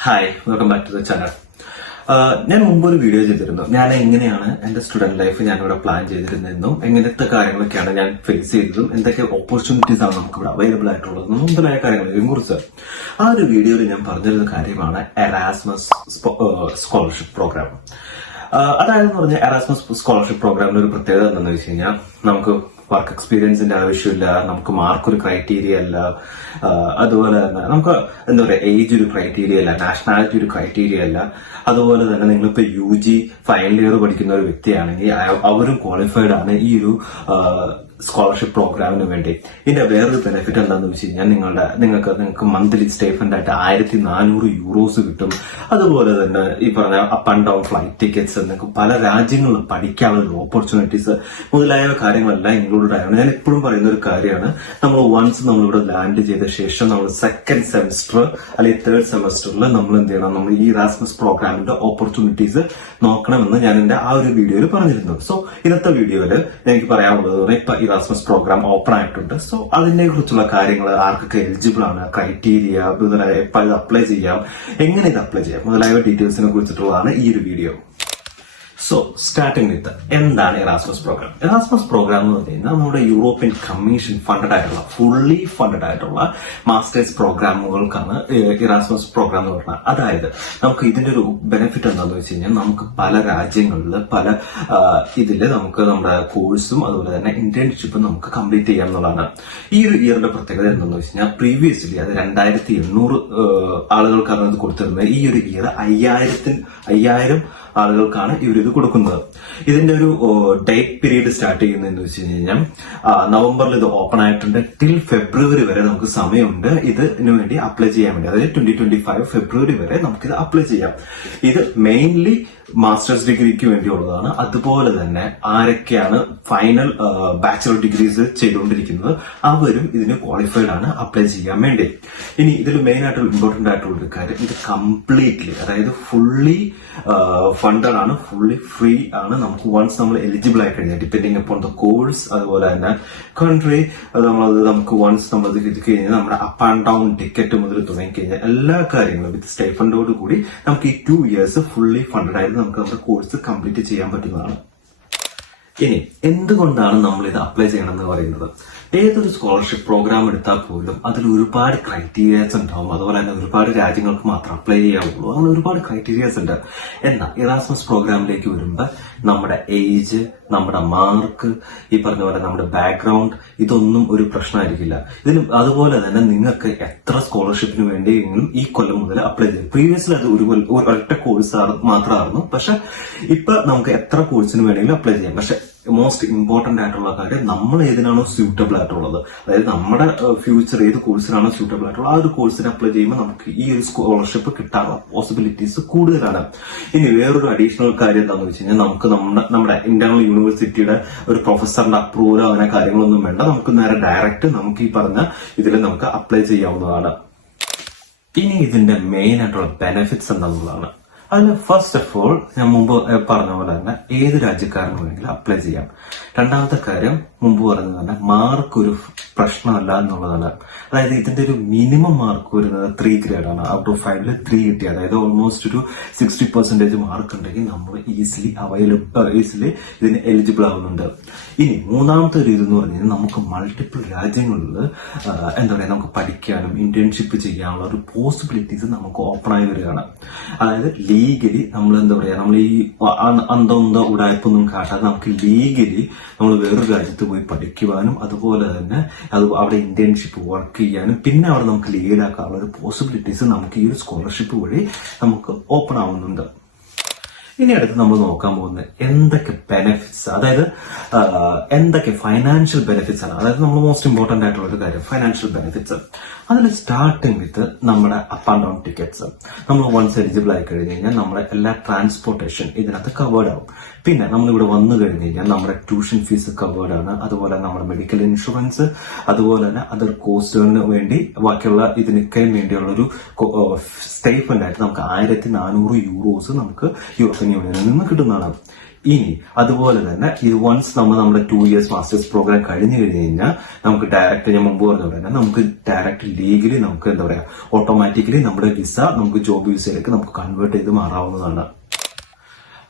Hi, welcome back to the channel. ഞാൻ മുമ്പ് ഒരു വീഡിയോ ചെയ്തിരുന്നു. ഞാൻ എങ്ങനെയാണ് എന്റെ സ്റ്റുഡന്റ് ലൈഫ് ഞാനിവിടെ പ്ലാൻ ചെയ്തിരുന്നതെന്നും എങ്ങനത്തെ കാര്യങ്ങളൊക്കെയാണ് ഞാൻ ഫേസ് ചെയ്തതും എന്തൊക്കെ ഓപ്പർച്യൂണിറ്റീസ് ആണ് നമുക്ക് ഇവിടെ അവൈലബിൾ ആയിട്ടുള്ളതെന്നും മുതലായ കാര്യങ്ങളെയും കുറിച്ച് ആ ഒരു വീഡിയോയിൽ ഞാൻ പറഞ്ഞിരുന്ന കാര്യമാണ് എറാസ്മസ് സ്കോളർഷിപ്പ് പ്രോഗ്രാം. അതായത് പറഞ്ഞ എറാസ്മസ് സ്കോളർഷിപ്പ് പ്രോഗ്രാമിന്റെ ഒരു പ്രത്യേകത എന്താണെന്ന് വെച്ച് കഴിഞ്ഞാൽ നമുക്ക് വർക്ക് എക്സ്പീരിയൻസിന്റെ ആവശ്യമില്ല, നമുക്ക് മാർക്ക് ഒരു ക്രൈറ്റീരിയ അല്ല, അതുപോലെ തന്നെ നമുക്ക് എന്താ പറയുക ഏജ് ഒരു ക്രൈറ്റീരിയ അല്ല, നാഷണാലിറ്റി ഒരു ക്രൈറ്റീരിയ അല്ല. അതുപോലെ തന്നെ നിങ്ങളിപ്പോ UG ഫൈനൽ ഇയർ പഠിക്കുന്ന ഒരു വ്യക്തിയാണെങ്കിൽ അവരും ക്വാളിഫൈഡ് ആണ് ഈ ഒരു സ്കോളർഷിപ്പ് പ്രോഗ്രാമിന് വേണ്ടി. ഇതിന്റെ വേറൊരു ബെനിഫിറ്റ് എന്താണെന്ന് വെച്ച് കഴിഞ്ഞാൽ നിങ്ങൾക്ക് മന്ത്ലി സ്റ്റേഫൻഡ് ആയിട്ട് 1400 യൂറോസ് കിട്ടും. അതുപോലെ തന്നെ ഈ പറഞ്ഞ up and down flight tickets, നിങ്ങൾക്ക് പല രാജ്യങ്ങളിൽ പഠിക്കാനുള്ള ഓപ്പർച്യൂണിറ്റീസ് മുതലായ കാര്യങ്ങളെല്ലാം ഇൻക്ലൂഡഡ് ആണ്. ഞാൻ എപ്പോഴും പറയുന്ന ഒരു കാര്യമാണ്, നമ്മൾ വൺസ് നമ്മളിവിടെ ലാൻഡ് ചെയ്ത ശേഷം നമ്മൾ സെക്കൻഡ് സെമസ്റ്റർ അല്ലെങ്കിൽ തേർഡ് സെമസ്റ്ററിൽ നമ്മൾ എന്ത് ചെയ്യണം, നമ്മൾ ഈ ഇറാസ്മസ് പ്രോഗ്രാമിന്റെ ഓപ്പർച്യൂണിറ്റീസ് നോക്കണമെന്ന് ഞാൻ എന്റെ ആ ഒരു വീഡിയോയിൽ പറഞ്ഞിരുന്നു. സോ ഇന്നത്തെ വീഡിയോയിൽ എനിക്ക് പറയാനുള്ളത് ഇപ്പൊ ഇറാസ്മസ് പ്രോഗ്രാം ഓപ്പൺ ആയിട്ടുണ്ട്. സോ അതിനെ കുറിച്ചുള്ള കാര്യങ്ങൾ, ആർക്കൊക്കെ എലിജിബിൾ ആണ്, ക്രൈറ്റീരിയ, എപ്പോൾ ഇത് അപ്ലൈ ചെയ്യാം, എങ്ങനെ ഇത് അപ്ലൈ ചെയ്യാം മുതലായ ഡീറ്റെയിൽസിനെ കുറിച്ചിട്ടുള്ളതാണ് ഈ ഒരു വീഡിയോ. സോ സ്റ്റാർട്ടിംഗ് വിത്ത് എന്താണ് ഇറാസ്മസ് പ്രോഗ്രാം? ഇറാസ്മസ് പ്രോഗ്രാം എന്ന് പറഞ്ഞാൽ നമ്മുടെ യൂറോപ്യൻ കമ്മീഷൻ ഫണ്ടഡ് ആയിട്ടുള്ള, ഫുള്ളി ഫണ്ടഡ് ആയിട്ടുള്ള മാസ്റ്റേഴ്സ് പ്രോഗ്രാമുകൾക്കാണ് ഇറാസ്മസ് പ്രോഗ്രാം എന്ന് പറഞ്ഞാൽ. അതായത് നമുക്ക് ഇതിന്റെ ഒരു ബെനിഫിറ്റ് എന്താണെന്ന് വെച്ച് കഴിഞ്ഞാൽ നമുക്ക് പല രാജ്യങ്ങളിൽ പല ഇതില് നമുക്ക് നമ്മുടെ കോഴ്സും അതുപോലെ തന്നെ ഇന്റേൺഷിപ്പും നമുക്ക് കംപ്ലീറ്റ് ചെയ്യാം എന്നുള്ളതാണ്. ഈ ഒരു ഇയറിന്റെ പ്രത്യേകത എന്താണെന്ന് വെച്ച് കഴിഞ്ഞാൽ പ്രീവിയസ്ലി അത് 2800 ആളുകൾക്കാണ് ഇത് കൊടുത്തിരുന്നത്. ഈ ഒരു ഇയർ 5000 ആളുകൾക്കാണ് ഇവരിത് കൊടുക്കുന്നത്. ഇതിന്റെ ഒരു ഡേറ്റ് പീരീഡ് സ്റ്റാർട്ട് ചെയ്യുന്നതെന്ന് വെച്ച് കഴിഞ്ഞാൽ നവംബറിൽ ഇത് ഓപ്പൺ ആയിട്ടുണ്ട്. ടിൽ ഫെബ്രുവരി വരെ നമുക്ക് സമയമുണ്ട് ഇതിനു വേണ്ടി അപ്ലൈ ചെയ്യാൻ വേണ്ടി. അതായത് 2025 ഫെബ്രുവരി വരെ നമുക്കിത് അപ്ലൈ ചെയ്യാം. ഇത് മെയിൻലി മാസ്റ്റേഴ്സ് ഡിഗ്രിക്ക് വേണ്ടിയുള്ളതാണ്. അതുപോലെ തന്നെ ആരൊക്കെയാണ് ഫൈനൽ ബാച്ചലർ ഡിഗ്രീസ് ചെയ്തുകൊണ്ടിരിക്കുന്നത് അവരും ഇതിന് ക്വാളിഫൈഡ് ആണ് അപ്ലൈ ചെയ്യാൻ വേണ്ടി. ഇനി ഇതിൽ മെയിൻ ആയിട്ട് ഇമ്പോർട്ടന്റ് ആയിട്ടുള്ള ഒരു കാര്യം, ഇത് കംപ്ലീറ്റ്ലി അതായത് ഫുള്ളി ഫണ്ടഡ് ആണ്, ഫുള്ളി ഫ്രീ ആണ്. നമുക്ക് വൺസ് നമ്മൾ എലിജിബിൾ ആയി കഴിഞ്ഞാൽ ഡിപ്പെൻഡിങ് അപ്പോൺ ദ കോഴ്സ് അതുപോലെ തന്നെ കൺട്രി, നമുക്ക് വൺസ് നമ്മൾ ഇത് കഴിഞ്ഞാൽ നമ്മുടെ അപ്പ് ആൻഡ് ഡൗൺ ടിക്കറ്റ് മുതൽ തുടങ്ങി കഴിഞ്ഞാൽ എല്ലാ കാര്യങ്ങളും വിത്ത് സ്റ്റൈഫൻഡോട് കൂടി നമുക്ക് ഈ 2 years ഫുള്ളി ഫണ്ടഡ് ആയിട്ട് നമുക്ക് നമ്മുടെ കോഴ്സ് കംപ്ലീറ്റ് ചെയ്യാൻ പറ്റുന്നതാണ്. ഇനി എന്തുകൊണ്ടാണ് നമ്മൾ ഇത് അപ്ലൈ ചെയ്യണം എന്ന് പറയുന്നത്? ഏതൊരു സ്കോളർഷിപ്പ് പ്രോഗ്രാം എടുത്താൽ പോലും അതിൽ ഒരുപാട് ക്രൈറ്റീരിയാസ് ഉണ്ടാവും. അതുപോലെ തന്നെ ഒരുപാട് രാജ്യങ്ങൾക്ക് മാത്രം അപ്ലൈ ചെയ്യാവുള്ളൂ. അങ്ങനെ ഒരുപാട് ക്രൈറ്റീരിയാസ് ഉണ്ട്. എന്നാൽ ഇറാസ്മസ് പ്രോഗ്രാമിലേക്ക് വരുമ്പോൾ നമ്മുടെ ഏജ്, നമ്മുടെ മാർക്ക്, ഈ പറഞ്ഞ പോലെ നമ്മുടെ ബാക്ക്ഗ്രൗണ്ട്, ഇതൊന്നും ഒരു പ്രശ്നമായിരിക്കില്ല ഇതിന്. അതുപോലെ തന്നെ നിങ്ങൾക്ക് എത്ര സ്കോളർഷിപ്പിന് വേണ്ടിയെങ്കിലും ഈ കൊല്ലം മുതൽ അപ്ലൈ ചെയ്യും. പ്രീവിയസ്ലി അത് ഒരൊറ്റ കോഴ്സ് മാത്രമായിരുന്നു. പക്ഷെ ഇപ്പൊ നമുക്ക് എത്ര കോഴ്സിന് വേണമെങ്കിലും അപ്ലൈ ചെയ്യാം. പക്ഷെ മോസ്റ്റ് ഇമ്പോർട്ടന്റ് ആയിട്ടുള്ള കാര്യം, നമ്മൾ ഏതിനാണോ സ്യൂട്ടബിൾ ആയിട്ടുള്ളത്, അതായത് നമ്മുടെ ഫ്യൂച്ചർ ഏത് കോഴ്സിനാണോ സ്യൂട്ടബിൾ ആയിട്ടുള്ളത് ആ ഒരു കോഴ്സിന് അപ്ലൈ ചെയ്യുമ്പോൾ നമുക്ക് ഈ ഒരു സ്കോളർഷിപ്പ് കിട്ടാനുള്ള പോസിബിലിറ്റീസ് കൂടുതലാണ്. ഇനി വേറൊരു അഡീഷണൽ കാര്യം എന്താണെന്ന് വെച്ച് കഴിഞ്ഞാൽ, നമുക്ക് നമ്മുടെ ഇന്റേണൽ യൂണിവേഴ്സിറ്റിയുടെ ഒരു പ്രൊഫസറിന്റെ അപ്രൂവലോ അങ്ങനെ കാര്യങ്ങളൊന്നും വേണ്ട. നമുക്ക് നേരെ ഡയറക്റ്റ് നമുക്ക് ഈ പറഞ്ഞ ഇതിൽ നമുക്ക് അപ്ലൈ ചെയ്യാവുന്നതാണ്. ഇനി ഇതിന്റെ മെയിൻ ആയിട്ടുള്ള ബെനിഫിറ്റ്സ് എന്താണെന്നുള്ളതാണ്. അതിന് ഫസ്റ്റ് ഓഫ് ഓൾ ഞാൻ മുമ്പ് പറഞ്ഞ പോലെ തന്നെ ഏത് രാജ്യക്കാരന് വേണമെങ്കിലും അപ്ലൈ ചെയ്യാം. രണ്ടാമത്തെ കാര്യം മുമ്പ് പറഞ്ഞത് തന്നെ മാർക്ക് ഒരു പ്രശ്നമല്ല എന്നുള്ളതാണ്. അതായത് ഇതിന്റെ ഒരു മിനിമം മാർക്ക് വരുന്നത് 3 ഗ്രേഡാണ്. ഔട്ട് ഓഫ് 5 3 കിട്ടി. അതായത് ഓൾമോസ്റ്റ് ഒരു 60% മാർക്ക് ഉണ്ടെങ്കിൽ നമ്മൾ ഈസിലി ഇതിന് എലിജിബിൾ ആവുന്നുണ്ട്. ഇനി മൂന്നാമത്തെ ഒരു ഇതെന്ന് പറഞ്ഞാൽ നമുക്ക് മൾട്ടിപ്പിൾ രാജ്യങ്ങളിൽ എന്താ പറയുക നമുക്ക് പഠിക്കാനും ഇന്റേൺഷിപ്പ് ചെയ്യാനുള്ള ഒരു പോസിബിലിറ്റീസ് നമുക്ക് ഓപ്പൺ ആയി വരികയാണ്. അതായത് ലീഗലി നമ്മൾ എന്താ പറയാ, നമ്മൾ ഈ അന്തോ ഉടായ്പൊന്നും കാട്ടാതെ നമുക്ക് ലീഗലി നമ്മൾ വേറൊരു രാജ്യത്ത് പോയി പഠിക്കുവാനും അതുപോലെ തന്നെ അവിടെ ഇന്റേൺഷിപ്പ് വർക്ക് ചെയ്യാനും പിന്നെ അവിടെ നമുക്ക് ലീഡാക്കാനുള്ള ഒരു പോസിബിലിറ്റീസ് നമുക്ക് ഈ ഒരു സ്കോളർഷിപ്പ് വഴി നമുക്ക് ഓപ്പൺ ആവുന്നുണ്ട്. ഇനി അടുത്ത് നമ്മൾ നോക്കാൻ പോകുന്നത് എന്തൊക്കെ ബെനിഫിറ്റ്സ്, അതായത് എന്തൊക്കെ ഫൈനാൻഷ്യൽ ബെനിഫിറ്റ്സ് ആണ്. അതായത് നമ്മൾ മോസ്റ്റ് ഇമ്പോർട്ടന്റ് ആയിട്ടുള്ള ഒരു കാര്യം ഫൈനാൻഷ്യൽ ബെനിഫിറ്റ്സ്. അതിൽ സ്റ്റാർട്ടിങ് വിത്ത് നമ്മുടെ അപ്പ് ആൻഡ് ഡൗൺ ടിക്കറ്റ്സ്. നമ്മൾ വൺസ് എലിജിബിൾ ആയി കഴിഞ്ഞ് കഴിഞ്ഞാൽ നമ്മുടെ എല്ലാ ട്രാൻസ്പോർട്ടേഷൻ ഇതിനകത്ത് കവേർഡ് ആവും. പിന്നെ നമ്മളിവിടെ വന്നു കഴിഞ്ഞ് കഴിഞ്ഞാൽ നമ്മുടെ ട്യൂഷൻ ഫീസ് കവേർഡ് ആണ്. അതുപോലെ നമ്മുടെ മെഡിക്കൽ ഇൻഷുറൻസ്, അതുപോലെ തന്നെ അതർ കോസ്റ്റുകളിന് വേണ്ടി ബാക്കിയുള്ള ഇതിനൊക്കെ വേണ്ടിയുള്ള ഒരു സ്റ്റൈഫൻഡ് ആയിട്ട് നമുക്ക് 1400 യൂറോസ് നമുക്ക് യൂറോപ്യൻ യൂണിയനിൽ നിന്ന് കിട്ടുന്നതാണ്. ഇനി അതുപോലെ തന്നെ ഇത് വൺസ് നമ്മുടെ 2 years മാസ്റ്റേഴ്സ് പ്രോഗ്രാം കഴിഞ്ഞു കഴിഞ്ഞാൽ നമുക്ക് ഡയറക്റ്റ്, ഞാൻ മുമ്പ് പറഞ്ഞ പോലെ തന്നെ നമുക്ക് ഡയറക്റ്റ് ലീഗലി നമുക്ക് എന്താ പറയാ ഓട്ടോമാറ്റിക്കലി നമ്മുടെ വിസ നമുക്ക് ജോബ് വിസയിലേക്ക് നമുക്ക് കൺവേർട്ട് ചെയ്ത് മാറാവുന്നതാണ്.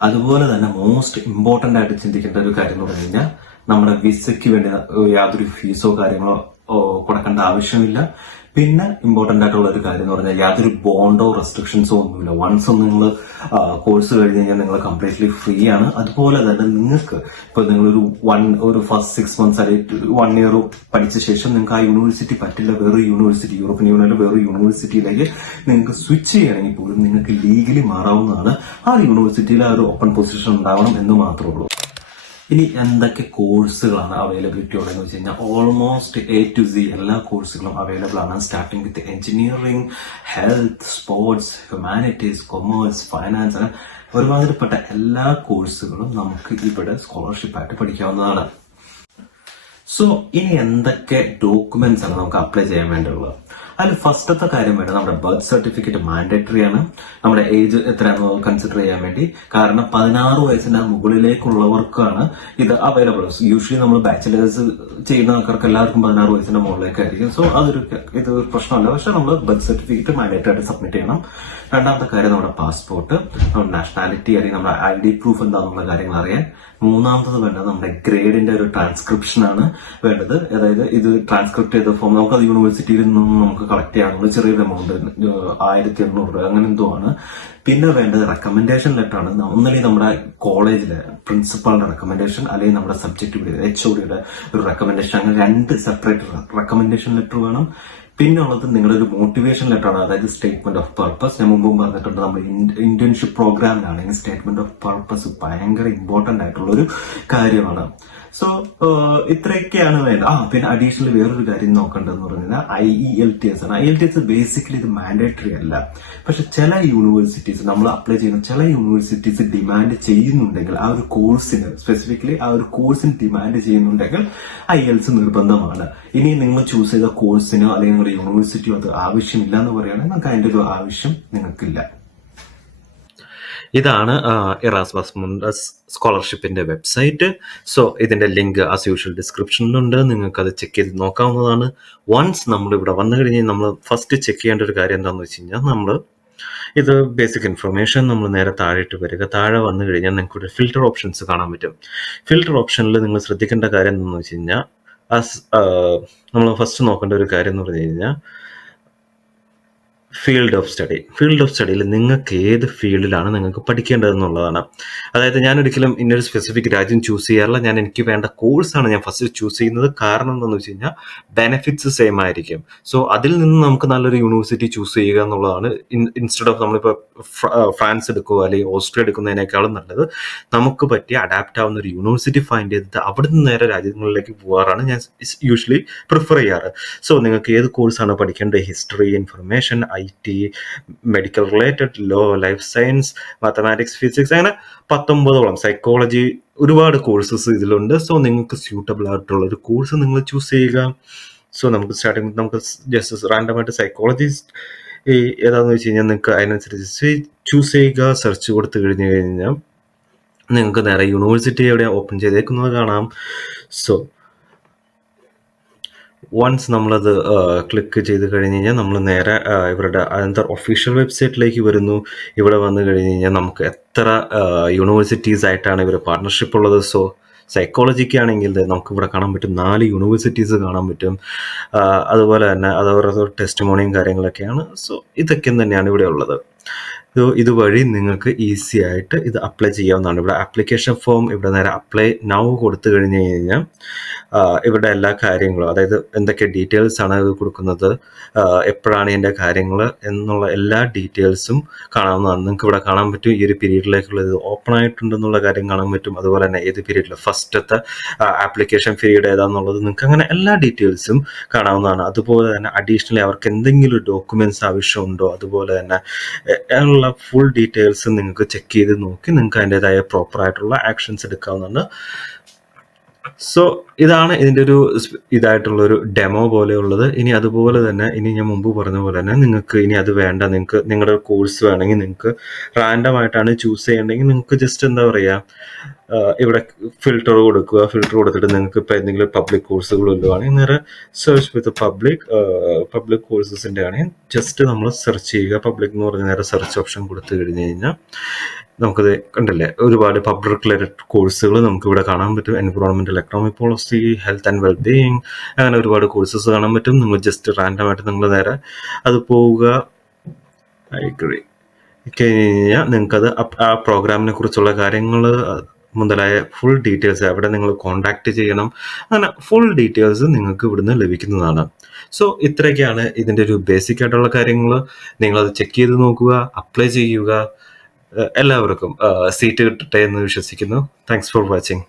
അതുപോലെ തന്നെ മോസ്റ്റ് ഇമ്പോർട്ടന്റ് ആയിട്ട് ചിന്തിക്കേണ്ട ഒരു കാര്യം എന്ന് പറഞ്ഞു കഴിഞ്ഞാൽ നമ്മുടെ വിസയ്ക്ക് വേണ്ടി യാതൊരു ഫീസോ കാര്യങ്ങളോ കൊടുക്കേണ്ട ആവശ്യമില്ല. പിന്നെ ഇമ്പോർട്ടന്റ് ആയിട്ടുള്ള ഒരു കാര്യം എന്ന് പറഞ്ഞാൽ യാതൊരു ബോണ്ടോ റെസ്ട്രിക്ഷൻസോ ഒന്നുമില്ല. വൺസ് ഒന്ന് നിങ്ങൾ കോഴ്സ് കഴിഞ്ഞ് കഴിഞ്ഞാൽ നിങ്ങൾ കംപ്ലീറ്റ്ലി ഫ്രീ ആണ്. അതുപോലെ തന്നെ നിങ്ങൾക്ക് ഇപ്പൊ നിങ്ങളൊരു ഫസ്റ്റ് 6 months അല്ലെങ്കിൽ 1 year പഠിച്ച ശേഷം നിങ്ങൾക്ക് ആ യൂണിവേഴ്സിറ്റി പറ്റില്ല, വേറൊരു യൂണിവേഴ്സിറ്റി, യൂറോപ്യൻ യൂണിയനിലെ വേറൊരു യൂണിവേഴ്സിറ്റിയിലേക്ക് നിങ്ങൾക്ക് സ്വിച്ച് ചെയ്യണമെങ്കിൽ പോലും നിങ്ങൾക്ക് ലീഗലി മാറാവുന്നതാണ്. ആ യൂണിവേഴ്സിറ്റിയിൽ ആ ഒരു ഓപ്പൺ പൊസിഷൻ ഉണ്ടാവണം എന്ന് മാത്രമേ ഉള്ളൂ. ഇനി എന്തൊക്കെ കോഴ്സുകളാണ് അവൈലബിലിറ്റി ഉള്ളതെന്ന് വെച്ച് കഴിഞ്ഞാൽ ഓൾമോസ്റ്റ് A to Z എല്ലാ കോഴ്സുകളും അവൈലബിൾ ആണ്. Starting with engineering, health, sports, humanities, commerce, finance, അങ്ങനെ ഒരുമാതിരിപ്പെട്ട എല്ലാ കോഴ്സുകളും നമുക്ക് ഇവിടെ സ്കോളർഷിപ്പ് ആയിട്ട് പഠിക്കാവുന്നതാണ്. സോ ഇനി എന്തൊക്കെ ഡോക്യുമെന്റ്സ് ആണ് നമുക്ക് അപ്ലൈ ചെയ്യാൻ വേണ്ടിയുള്ളത്? അതിൽ ഫസ്റ്റത്തെ കാര്യം വേണ്ടത് നമ്മുടെ ബർത്ത് സർട്ടിഫിക്കറ്റ് മാൻഡേറ്ററി ആണ്. നമ്മുടെ ഏജ് എത്രയാണെന്ന് കൺസിഡർ ചെയ്യാൻ വേണ്ടി. കാരണം 16 വയസ്സിന് മുകളിലേക്കുള്ളവർക്കാണ് ഇത് അവൈലബിൾ. യൂഷ്വലി നമ്മൾ ബാച്ചിലേഴ്സ് ചെയ്യുന്ന ആൾക്കാർക്ക് എല്ലാവർക്കും 16 വയസ്സിന്റെ മുകളിലേക്കായിരിക്കും. സോ ഇത് പ്രശ്നമല്ല. പക്ഷെ നമ്മൾ ബർത്ത് സർട്ടിഫിക്കറ്റ് മാൻഡേറ്ററി ആയിട്ട് സബ്മിറ്റ് ചെയ്യണം. രണ്ടാമത്തെ കാര്യം നമ്മുടെ പാസ്പോർട്ട്, നമ്മുടെ നാഷണാലിറ്റി അല്ലെങ്കിൽ നമ്മുടെ ID പ്രൂഫ് എന്താണെന്നുള്ള കാര്യങ്ങൾ അറിയാൻ. മൂന്നാമത്തത് വേണ്ടത് നമ്മുടെ ഗ്രേഡിന്റെ ഒരു ട്രാൻസ്ക്രിപ്ഷൻ ആണ് വേണ്ടത്. അതായത് ഇത് ട്രാൻസ്ക്രിപ്റ്റ് ചെയ്ത ഫോം നമുക്കത് യൂണിവേഴ്സിറ്റിയിൽ നിന്നും നമുക്ക് കളക്ട് ചെയ്യാനുള്ള ചെറിയൊരു എമൗണ്ട് 1800 രൂപ അങ്ങനെ എന്തോ ആണ്. പിന്നെ വേണ്ടത് റെക്കമെൻഡേഷൻ ലെറ്റർ ആണ്. ഒന്നല്ലെങ്കിൽ നമ്മുടെ കോളേജിലെ പ്രിൻസിപ്പാളിന്റെ റെക്കമെൻഡേഷൻ അല്ലെങ്കിൽ നമ്മുടെ സബ്ജക്ട് HODയുടെ ഒരു റെക്കമെൻഡേഷൻ, അങ്ങനെ 2 സെപ്പറേറ്റ് റെക്കമെൻഡേഷൻ ലെറ്റർ വേണം. പിന്നെ ഉള്ളത് നിങ്ങളുടെ ഒരു മോട്ടിവേഷൻ ലെറ്റർ ആണ്, അതായത് സ്റ്റേറ്റ്മെന്റ് ഓഫ് പർപ്പസ്. ഞാൻ മുമ്പും പറഞ്ഞിട്ടുണ്ട്, നമ്മുടെ ഇന്റേൺഷിപ്പ് പ്രോഗ്രാമിലാണെങ്കിൽ സ്റ്റേറ്റ്മെന്റ് ഓഫ് പർപ്പസ് ഭയങ്കര ഇമ്പോർട്ടന്റ് ആയിട്ടുള്ള ഒരു കാര്യമാണ്. സോ ഇത്രയൊക്കെയാണ് വേണ്ടത്. പിന്നെ അഡീഷണൽ വേറൊരു കാര്യം നോക്കേണ്ടതെന്ന് പറഞ്ഞാൽ IELTS ആണ്. IELTS ബേസിക്കലി ഇത് മാൻഡേറ്ററി അല്ല. പക്ഷെ ചില യൂണിവേഴ്സിറ്റീസ് നമ്മൾ അപ്ലൈ ചെയ്യുന്ന ചില യൂണിവേഴ്സിറ്റീസ് ഡിമാൻഡ് ചെയ്യുന്നുണ്ടെങ്കിൽ ആ ഒരു കോഴ്സിന് സ്പെസിഫിക്കലി ആ ഒരു കോഴ്സിന് ഡിമാൻഡ് ചെയ്യുന്നുണ്ടെങ്കിൽ IELTS നിർബന്ധമാണ്. ഇനി നിങ്ങൾ ചൂസ് ചെയ്ത കോഴ്സിനോ അല്ലെങ്കിൽ നിങ്ങളുടെ യൂണിവേഴ്സിറ്റിയോ അത് ആവശ്യമില്ല എന്ന് പറയുകയാണെങ്കിൽ നിങ്ങൾക്ക് അതിന്റെ ഒരു ആവശ്യം നിങ്ങൾക്കില്ല. ഇതാണ് ഇറാസ്മസ് മുണ്ടസ് സ്കോളർഷിപ്പിന്റെ വെബ്സൈറ്റ്. സോ ഇതിന്റെ ലിങ്ക് ആസ് യൂഷ്വൽ ഡിസ്ക്രിപ്ഷനിലുണ്ട്. നിങ്ങൾക്ക് അത് ചെക്ക് ചെയ്ത് നോക്കാവുന്നതാണ്. വൺസ് നമ്മൾ ഇവിടെ വന്നു കഴിഞ്ഞാൽ നമ്മൾ ഫസ്റ്റ് ചെക്ക് ചെയ്യേണ്ട ഒരു കാര്യം എന്താണെന്ന് വെച്ച് കഴിഞ്ഞാൽ നമ്മൾ ഇത് ബേസിക് ഇൻഫർമേഷൻ നമ്മൾ നേരെ താഴെയിട്ട് വരിക. താഴെ വന്നു കഴിഞ്ഞാൽ നിങ്ങൾക്ക് ഒരു ഫിൽറ്റർ ഓപ്ഷൻസ് കാണാൻ പറ്റും. ഫിൽറ്റർ ഓപ്ഷനിൽ നിങ്ങൾ ശ്രദ്ധിക്കേണ്ട കാര്യം എന്താണെന്ന് വെച്ച് കഴിഞ്ഞാൽ നമ്മൾ ഫസ്റ്റ് നോക്കേണ്ട ഒരു കാര്യം എന്ന് പറഞ്ഞു കഴിഞ്ഞാൽ ഫീൽഡ് ഓഫ് സ്റ്റഡിയിൽ നിങ്ങൾക്ക് ഏത് ഫീൽഡിലാണ് നിങ്ങൾക്ക് പഠിക്കേണ്ടതെന്നുള്ളതാണ്. അതായത് ഞാൻ ഒരിക്കലും ഇന്നൊരു സ്പെസിഫിക് രാജ്യം ചൂസ് ചെയ്യാറില്ല. എനിക്ക് വേണ്ട കോഴ്സാണ് ഞാൻ ഫസ്റ്റ് ചൂസ് ചെയ്യുന്നത്. കാരണം എന്താണെന്ന് വെച്ച് കഴിഞ്ഞാൽ ബെനിഫിറ്റ്സ് സെയിം ആയിരിക്കും. സോ അതിൽ നിന്ന് നമുക്ക് നല്ലൊരു യൂണിവേഴ്സിറ്റി ചൂസ് ചെയ്യുക എന്നുള്ളതാണ്. ഇൻസ്റ്റെഡ് ഓഫ് നമ്മളിപ്പോൾ ഫ്രാൻസ് എടുക്കുക അല്ലെങ്കിൽ ഓസ്ട്രിയ എടുക്കുന്നതിനേക്കാളും നല്ലത് നമുക്ക് പറ്റിയ അഡാപ്റ്റ് ആവുന്ന ഒരു യൂണിവേഴ്സിറ്റി ഫൈൻഡ് ചെയ്തിട്ട് അവിടെ നിന്ന് നേരെ രാജ്യങ്ങളിലേക്ക് പോകാറാണ് ഞാൻ യൂഷ്വലി പ്രിഫർ ചെയ്യാറ്. സോ നിങ്ങൾക്ക് ഏത് കോഴ്സാണ് പഠിക്കേണ്ടത്, history, information, IT, medical related, law, life science, mathematics, physics, അങ്ങനെ 19ഓളം, സൈക്കോളജി, ഒരുപാട് കോഴ്സസ് ഇതിലുണ്ട്. സോ നിങ്ങൾക്ക് സ്യൂട്ടബിൾ ആയിട്ടുള്ള ഒരു കോഴ്സ് നിങ്ങൾ ചൂസ് ചെയ്യുക. സോ നമുക്ക് സ്റ്റാർട്ടിങ് നമുക്ക് ജസ്റ്റ് റാൻഡമായിട്ട് സൈക്കോളജി ഏതാണെന്ന് വെച്ച് കഴിഞ്ഞാൽ നിങ്ങൾക്ക് അതിനനുസരിച്ച് ചൂസ് ചെയ്യുക. സെർച്ച് കൊടുത്തു കഴിഞ്ഞു കഴിഞ്ഞാൽ നിങ്ങൾക്ക് നേരെ യൂണിവേഴ്സിറ്റി എവിടെ ഓപ്പൺ ചെയ്തേക്കുന്നത് കാണാം. സോ വൺസ് നമ്മളത് ക്ലിക്ക് ചെയ്ത് കഴിഞ്ഞ് കഴിഞ്ഞാൽ നമ്മൾ നേരെ ഇവരുടെ അതിൻ്റെ ഒഫീഷ്യൽ വെബ്സൈറ്റിലേക്ക് വരുന്നു. ഇവിടെ വന്നു കഴിഞ്ഞ് കഴിഞ്ഞാൽ നമുക്ക് എത്ര യൂണിവേഴ്സിറ്റീസ് ആയിട്ടാണ് ഇവർ പാർട്ണർഷിപ്പ് ഉള്ളത്. സോ സൈക്കോളജിക്ക് ആണെങ്കിൽ നമുക്ക് ഇവിടെ കാണാൻ പറ്റും 4 യൂണിവേഴ്സിറ്റീസ് കാണാൻ പറ്റും. അതുപോലെ തന്നെ അതവരുടെ ടെസ്റ്റിമോണിയും കാര്യങ്ങളൊക്കെയാണ്. സോ ഇതൊക്കെ തന്നെയാണ് ഇവിടെ ഉള്ളത്. ഇതുവഴി നിങ്ങൾക്ക് ഈസി ആയിട്ട് ഇത് അപ്ലൈ ചെയ്യാവുന്നതാണ്. ഇവിടെ ആപ്ലിക്കേഷൻ ഫോം ഇവിടെ നേരെ അപ്ലൈ നൗ കൊടുത്തു കഴിഞ്ഞ് കഴിഞ്ഞാൽ ഇവിടെ എല്ലാ കാര്യങ്ങളും, അതായത് എന്തൊക്കെ ഡീറ്റെയിൽസ് ആണ് ഇത് കൊടുക്കുന്നത്, എപ്പോഴാണ് ഇതിൻ്റെ കാര്യങ്ങൾ എന്നുള്ള എല്ലാ ഡീറ്റെയിൽസും കാണാവുന്നതാണ്. നിങ്ങൾക്ക് ഇവിടെ കാണാൻ പറ്റും ഈ ഒരു പീരീഡിലേക്കുള്ള ഇത് ഓപ്പൺ ആയിട്ടുണ്ടെന്നുള്ള കാര്യം കാണാൻ പറ്റും. അതുപോലെ തന്നെ ഏത് പീരീഡിൽ ഫസ്റ്റത്തെ ആപ്ലിക്കേഷൻ പീരീഡ് ഏതാണെന്നുള്ളത് നിങ്ങൾക്ക് അങ്ങനെ എല്ലാ ഡീറ്റെയിൽസും കാണാവുന്നതാണ്. അതുപോലെ തന്നെ അഡീഷണലി അവർക്ക് എന്തെങ്കിലും ഡോക്യുമെന്റ്സ് ആവശ്യമുണ്ടോ, അതുപോലെ തന്നെ ഉള്ള ഫുൾ ഡീറ്റെയിൽസ് നിങ്ങൾക്ക് ചെക്ക് ചെയ്ത് നോക്കി നിങ്ങൾക്ക് അതിൻ്റെതായ പ്രോപ്പർ ആയിട്ടുള്ള ആക്ഷൻസ് എടുക്കാവുന്നതാണ്. സോ ഇതാണ് ഇതിൻ്റെ ഒരു ഇതായിട്ടുള്ള ഒരു ഡെമോ പോലെയുള്ളത്. ഇനി അതുപോലെ തന്നെ ഇനി ഞാൻ മുമ്പ് പറഞ്ഞ പോലെ തന്നെ നിങ്ങൾക്ക് ഇനി അത് വേണ്ട, നിങ്ങൾക്ക് നിങ്ങളുടെ കോഴ്സ് വേണമെങ്കിൽ നിങ്ങൾക്ക് റാൻഡം ആയിട്ടാണ് ചൂസ് ചെയ്യണമെങ്കിൽ നിങ്ങൾക്ക് ജസ്റ്റ് എന്താ പറയുക, ഇവിടെ ഫിൽട്ടർ കൊടുക്കുക. ഫിൽട്ടർ കൊടുത്തിട്ട് നിങ്ങൾക്ക് ഇപ്പോൾ എന്തെങ്കിലും പബ്ലിക് കോഴ്സുകൾ വല്ലതുവാണെങ്കിൽ നേരെ സെർച്ച് വിത്ത് പബ്ലിക് കോഴ്സസിൻ്റെ ആണെങ്കിൽ ജസ്റ്റ് നമ്മൾ സെർച്ച് ചെയ്യുക. പബ്ലിക് എന്ന് പറഞ്ഞ നേരെ സെർച്ച് ഓപ്ഷൻ കൊടുത്തു കഴിഞ്ഞ് കഴിഞ്ഞാൽ നമുക്കത് കണ്ടില്ലേ, ഒരുപാട് പബ്ലിക് റിലേറ്റഡ് കോഴ്സുകൾ നമുക്ക് ഇവിടെ കാണാൻ പറ്റും. Environmental economic policy, health and wellbeing, അങ്ങനെ ഒരുപാട് കോഴ്സസ് കാണാൻ പറ്റും. നിങ്ങൾ ജസ്റ്റ് റാൻഡം ആയിട്ട് നിങ്ങൾ നേരെ അത് പോവുക. കഴിഞ്ഞാൽ നിങ്ങൾക്കത് ആ പ്രോഗ്രാമിനെ കുറിച്ചുള്ള കാര്യങ്ങൾ മുതലായ ഫുൾ ഡീറ്റെയിൽസ്, എവിടെ നിങ്ങൾ കോണ്ടാക്ട് ചെയ്യണം, അങ്ങനെ ഫുൾ ഡീറ്റെയിൽസ് നിങ്ങൾക്ക് ഇവിടുന്ന് ലഭിക്കുന്നതാണ്. സോ ഇത്രയൊക്കെയാണ് ഇതിൻ്റെ ഒരു ബേസിക് ആയിട്ടുള്ള കാര്യങ്ങൾ. നിങ്ങളത് ചെക്ക് ചെയ്ത് നോക്കുക, അപ്ലൈ ചെയ്യുക. എല്ലാവർക്കും സീറ്റ് കിട്ടട്ടെ എന്ന് വിശ്വസിക്കുന്നു. Thanks for watching.